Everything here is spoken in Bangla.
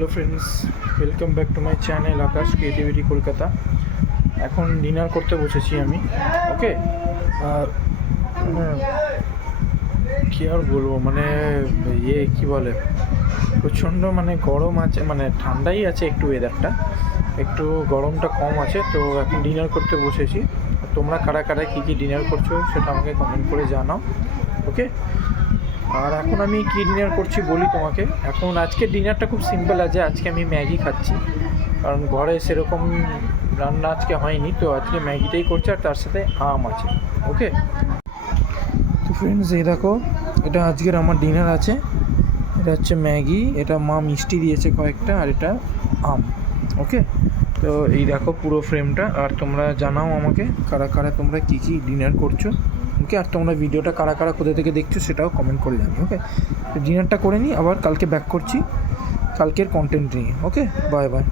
Hello friends, welcome back to my channel Akash creativity Kolkata. এখন ডিনার করতে বসেছি আমি। ওকে, আর কী আর বলবো, মানে কী বলে, প্রচণ্ড মানে গরম আছে, মানে ঠান্ডাই আছে, একটু ওয়েদারটা একটু গরমটা কম আছে। তো এখন ডিনার করতে বসেছি। তোমরা কারা কারা কী কী ডিনার করছো সেটা আমাকে কমেন্ট করে জানাও। ওকে, আর এখন আমি কী ডিনার করছি বলি তোমাকে। এখন আজকে ডিনারটা খুব সিম্পল আছে। আজকে আমি ম্যাগি খাচ্ছি, কারণ ঘরে সেরকম রান্না আজকে হয়নি, তো আজকে ম্যাগিটাই করছি, আর তার সাথে আম আছে। ওকে, তো ফ্রেন্ডস এই দেখো, এটা আজকের আমার ডিনার আছে। এটা হচ্ছে ম্যাগি, এটা মা মিষ্টি দিয়েছে কয়েকটা, আর এটা আম। ওকে, তো এই দেখো পুরো ফ্রেমটা। আর তোমরা জানাও আমাকে কারা কারা তোমরা কী কী ডিনার করছো। ওকে, আর তোমরা ভিডিওটা কারা কারা কোথা থেকে দেখছো সেটাও কমেন্ট করে জানি। ওকে, তো ডিনারটা করে নিই, আবার কালকে ব্যাক করছি কালকের কন্টেন্ট নিয়ে। ওকে, বাই বাই।